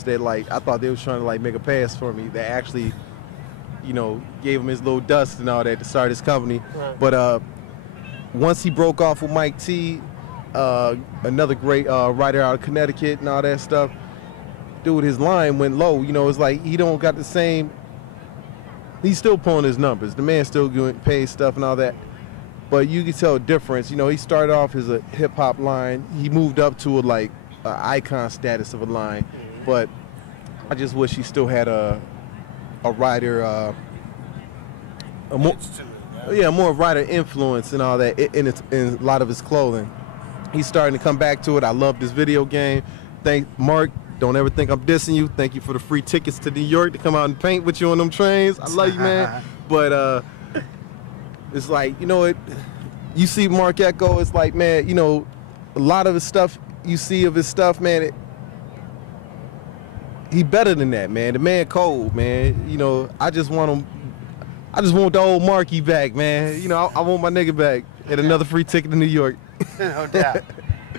raps that like I thought they was trying to like make a pass for me that actually, you know, gave him his little dust and all that to start his company. Right. But once he broke off with Mike T, another great writer out of Connecticut and all that stuff, dude, his line went low. You know, it's like he don't got the same. He's still pulling his numbers. The man's still doing paid stuff and all that. But you can tell a difference. You know, he started off as a hip-hop line. He moved up to an icon status of a line. But I just wish he still had a writer, more writer influence and all that in a lot of his clothing. He's starting to come back to it. I love this video game. Thank Mark. Don't ever think I'm dissing you. Thank you for the free tickets to New York to come out and paint with you on them trains. I love you, man. But it's like, you know, you see Mark Echo, it's like, man, you know, a lot of his stuff, you see of his stuff, man, he better than that, man. The man cold, man. You know, I just want the old Marky back, man. You know, I want my nigga back and another free ticket to New York. No doubt.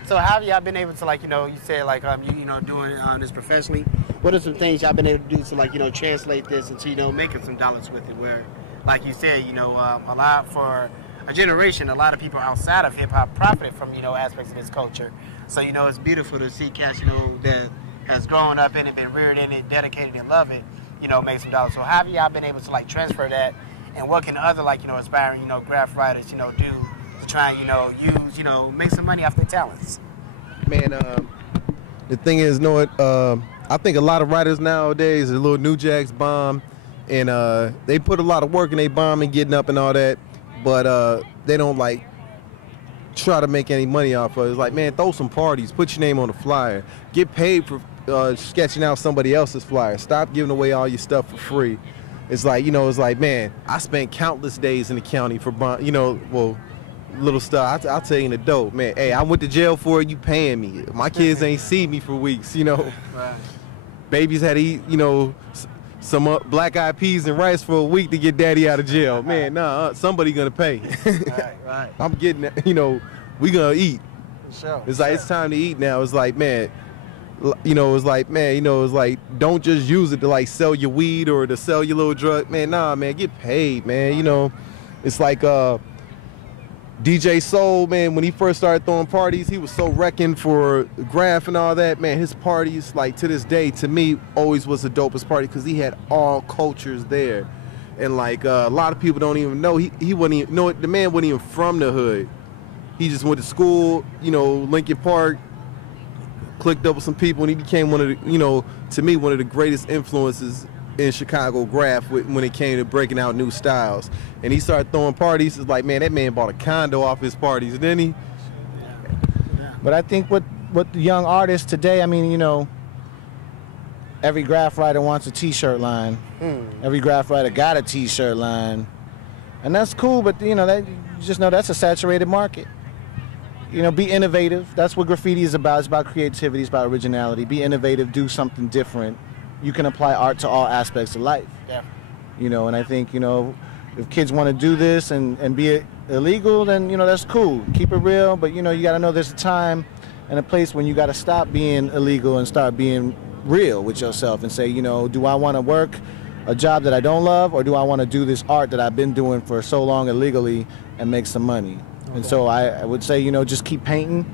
So how have y'all been able to, like, you know, you said, like, you know, doing this professionally, what are some things y'all been able to do to, like, you know, translate this into, you know, making some dollars with it where, like you said, you know, a lot for a generation, a lot of people outside of hip-hop profited from, you know, aspects of this culture. So, you know, it's beautiful to see cats, you know, that has grown up in it, been reared in it, dedicated and love it, you know, make some dollars. So how have y'all been able to, like, transfer that, and what can other, like, you know, aspiring, you know, graph writers, you know, do to try and, you know, use, you know, make some money off their talents? Man, the thing is, you know what, I think a lot of writers nowadays, a little New Jacks bomb, and they put a lot of work in they bomb and getting up and all that, but they don't, like, try to make any money off of it. It's like, man, throw some parties, put your name on the flyer, get paid for sketching out somebody else's flyer, stop giving away all your stuff for free. It's like, you know, it's like, man, I spent countless days in the county for, you know, well, little stuff. I'll tell you in the dope, man. Hey, I went to jail for it. You paying me? My kids ain't seen me for weeks. You know, right. Babies had to eat, you know, some black eyed peas and rice for a week to get daddy out of jail. Man, nah, somebody gonna pay. Right. I'm getting, you know, we gonna eat. Sure. It's like it's time to eat now. It's like, man, you know, it's like, man, you know, it's like, don't just use it to like sell your weed or to sell your little drug. Man, nah, man, get paid, man. You know, it's like DJ Soul, man, when he first started throwing parties, he was so wrecking for Graf and all that. Man, his parties, like, to this day, to me, always was the dopest party because he had all cultures there. And, like, a lot of people don't even know. He wasn't even, you know, the man wasn't even from the hood. He just went to school, you know, Lincoln Park, clicked up with some people, and he became one of the, you know, to me, one of the greatest influences in Chicago Graf when it came to breaking out new styles. And he started throwing parties. It's like, man, that man bought a condo off his parties, didn't he? Yeah. But I think what the young artists today, I mean, you know, every graph writer wants a t-shirt line. Every graph writer got a t-shirt line. And that's cool, but, you know, that, you just know that's a saturated market. You know, be innovative. That's what graffiti is about. It's about creativity. It's about originality. Be innovative. Do something different. You can apply art to all aspects of life. Yeah. You know, and I think, you know, if kids want to do this and be illegal, then, you know, that's cool. Keep it real, but, you know, you got to know there's a time and a place when you got to stop being illegal and start being real with yourself and say, you know, do I want to work a job that I don't love, or do I want to do this art that I've been doing for so long illegally and make some money? Okay. And so I would say, you know, just keep painting,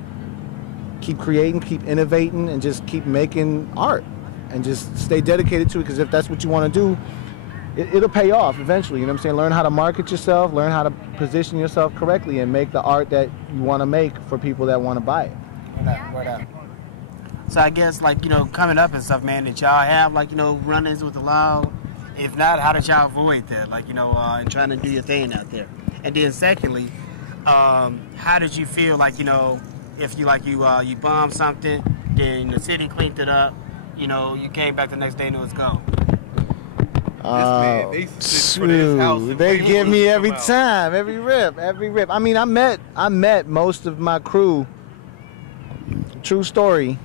keep creating, keep innovating, and just keep making art. And just stay dedicated to it, because if that's what you want to do, it'll pay off eventually. You know what I'm saying? Learn how to market yourself, learn how to position yourself correctly, and make the art that you want to make for people that want to buy it. Word up. So I guess, like, you know, coming up and stuff, man, did y'all have, like, you know, run-ins with the law? If not, how did y'all avoid that? Like, you know, and trying to do your thing out there. And then secondly, how did you feel, like, you know, if you, like, you bombed something, then the city cleaned it up, you know, you came back the next day and it was gone? They give me every time, every rip. I mean, I met most of my crew. True story.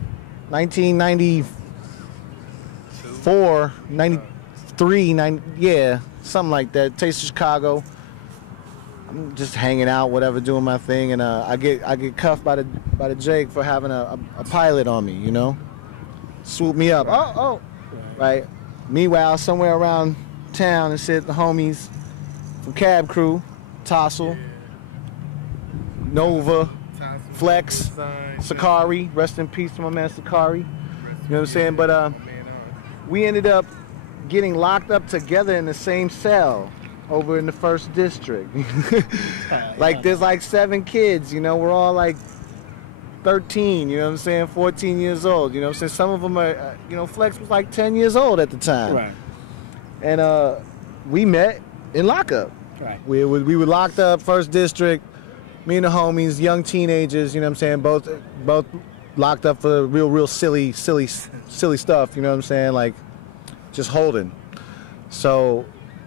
1994, 93, yeah, something like that. Taste of Chicago. I'm just hanging out, whatever, doing my thing, and I get cuffed by the Jake for having a pilot on me, you know. swoop me up. Oh. Right. Meanwhile, somewhere around town and shit, the homies from Cab Crew, Tossel, Nova, Flex, Sakari, rest in peace to my man Sakari. You know what I'm saying? But we ended up getting locked up together in the same cell over in the 1st District. Like there's like 7 kids, you know, we're all like 13, you know what I'm saying, 14 years old, you know what I'm saying? Some of them are, you know, Flex was like 10 years old at the time. Right. And we met in lockup. Right. We were locked up, 1st District, me and the homies, young teenagers, you know what I'm saying, both locked up for real silly stuff, you know what I'm saying, like just holding. So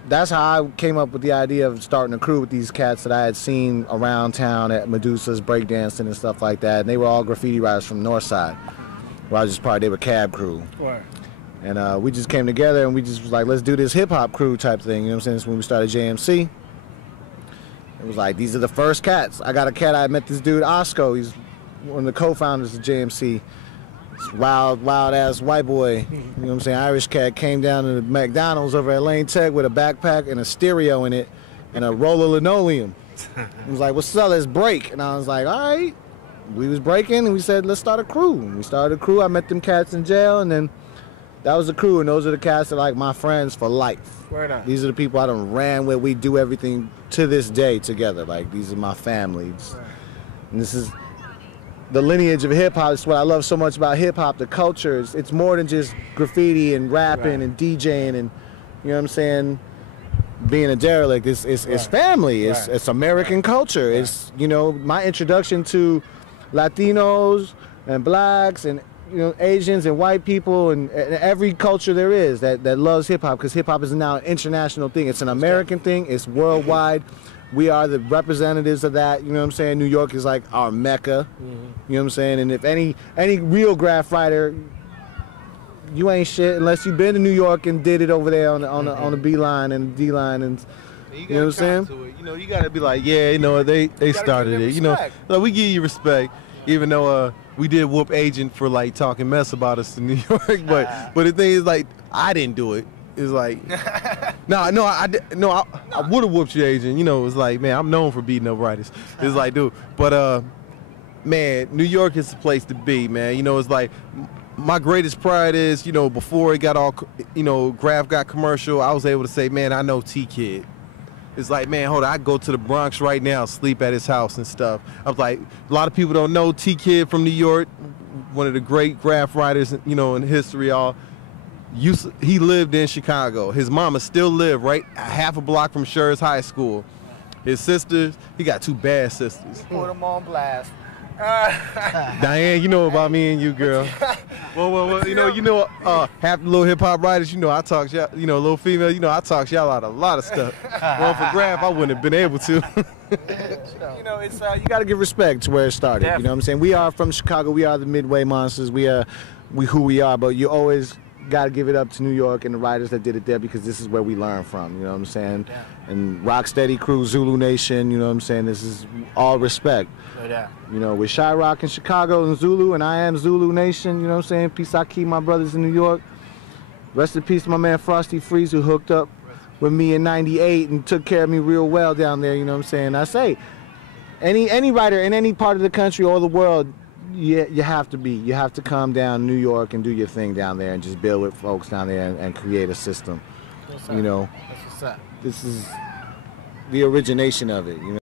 that's how I came up with the idea of starting a crew with these cats that I had seen around town at Medusa's breakdancing and stuff like that. And they were all graffiti riders from Northside. Well, I was just they were Cab Crew. Right. And we just came together and we just was like, let's do this hip hop crew type thing. You know what I'm saying? That's when we started JMC. It was like, these are the first cats. I got a cat, I met this dude, Osco. He's one of the co-founders of JMC. This wild ass white boy, you know what I'm saying, Irish cat, came down to the McDonald's over at Lane Tech with a backpack and a stereo in it and a roll of linoleum. He was like, what's up, let's break. And I was like, all right. We was breaking and we said, let's start a crew. And we started a crew. I met them cats in jail and then that was the crew, and those are the cats that are like my friends for life. Word up. These are the people I done ran with. We do everything to this day together. Like, these are my families. Right. And this is the lineage of hip-hop. It's what I love so much about hip-hop, the culture. It's more than just graffiti and rapping and DJing and, you know what I'm saying, being a derelict. It's family. It's American culture. It's, you know, my introduction to Latinos and blacks and, you know, Asians and white people and every culture there is that loves hip-hop, because hip-hop is now an international thing. It's an American thing. It's worldwide. We are the representatives of that. You know what I'm saying? New York is like our mecca. You know what I'm saying? And if any real graph writer, you ain't shit unless you've been to New York and did it over there on the B line and the D line, and you know what I'm saying? You know, you gotta be like, yeah, you know, they started it. You know, like, we give you respect, even though we did whoop Agent for like talking mess about us in New York, but the thing is, like, I didn't do it. It's like, I would have whooped your Agent. You know, it's like, man, I'm known for beating up writers. It's like, dude, but man, New York is the place to be, man. You know, it's like, my greatest pride is, you know, before it got all, you know, Graf got commercial, I was able to say, man, I know T-Kid. It's like, man, hold on, I go to the Bronx right now, sleep at his house and stuff. I was like, a lot of people don't know T-Kid from New York, one of the great graph writers, you know, in history. He lived in Chicago. His mama still lived right half a block from Schurz High School. His sisters, he got 2 bad sisters. Put them on blast. Diane, you know about me and you, girl. Well, you know, half the little hip hop writers, you know, I talk y'all, you know, little female, you know, I talk y'all out a lot of stuff. Well, for Graf, I wouldn't have been able to. You know, it's you got to give respect to where it started. Definitely. You know what I'm saying? We are from Chicago. We are the Midway Monsters. We who we are. But you always got to give it up to New York and the writers that did it there, because this is where we learn from. You know what I'm saying? Yeah. And Rocksteady Crew, Zulu Nation. You know what I'm saying? This is all respect. Yeah. You know, with Shy Rock in Chicago and Zulu, and I am Zulu Nation, you know what I'm saying? Peace I keep my brothers in New York. Rest in peace to my man Frosty Freeze, who hooked up with me in '98 and took care of me real well down there, you know what I'm saying? I say, any writer in any part of the country or the world, you have to come down to New York and do your thing down there and just build with folks down there and create a system. You know, this is the origination of it, you know.